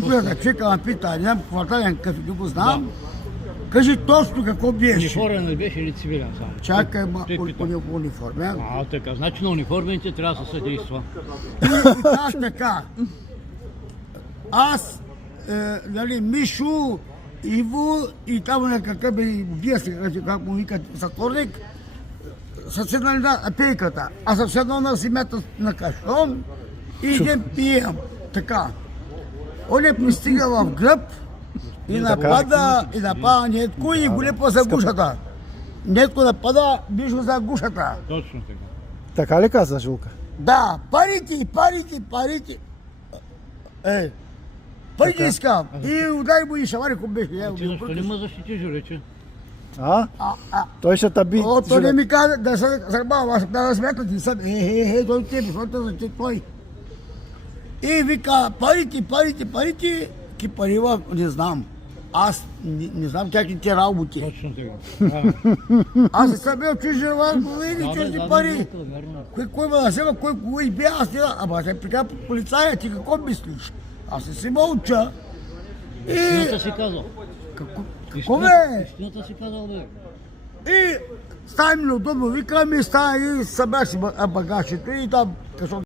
Компютър, чекам питания, хватален като го знам. Кажи точно какво беше. Униформен ли беше или цивилен само? Чакай, униформен. Така, значи на униформените трябва да се съдейства. И така. Аз, нали, Мишо, Иво и там някакъв вие се, как му викат сътворник, са седнали на пейката. Аз съм седнал на земята на кашон и идем пием. Така. Он е пристига в гръб и напада Нетко и го лепа за гушата. Нетко напада Мишо за гушата. Точно така. Така ли каза Жилка? Да, парите. Парите искам. И удай му и шавари ко беше. Ти защо не ме защити, Журече? Той ще таби. Той не ми каза да се зарбава, аз да смятат и съм, той тебе, защото за той. И вика, парите, ки парива, не знам. Аз не знам какви работи. Точно така. Аз не съм бил чужди чужди пари. Кой ме насема, кой бе, аз не знам. Ама се прикава полицая, ти какво мислиш? Аз не си мълча. Истината си казал. Какво бе? Истината си казал, бе. И става ми неудобно, викам и става и събрах си багажето и там,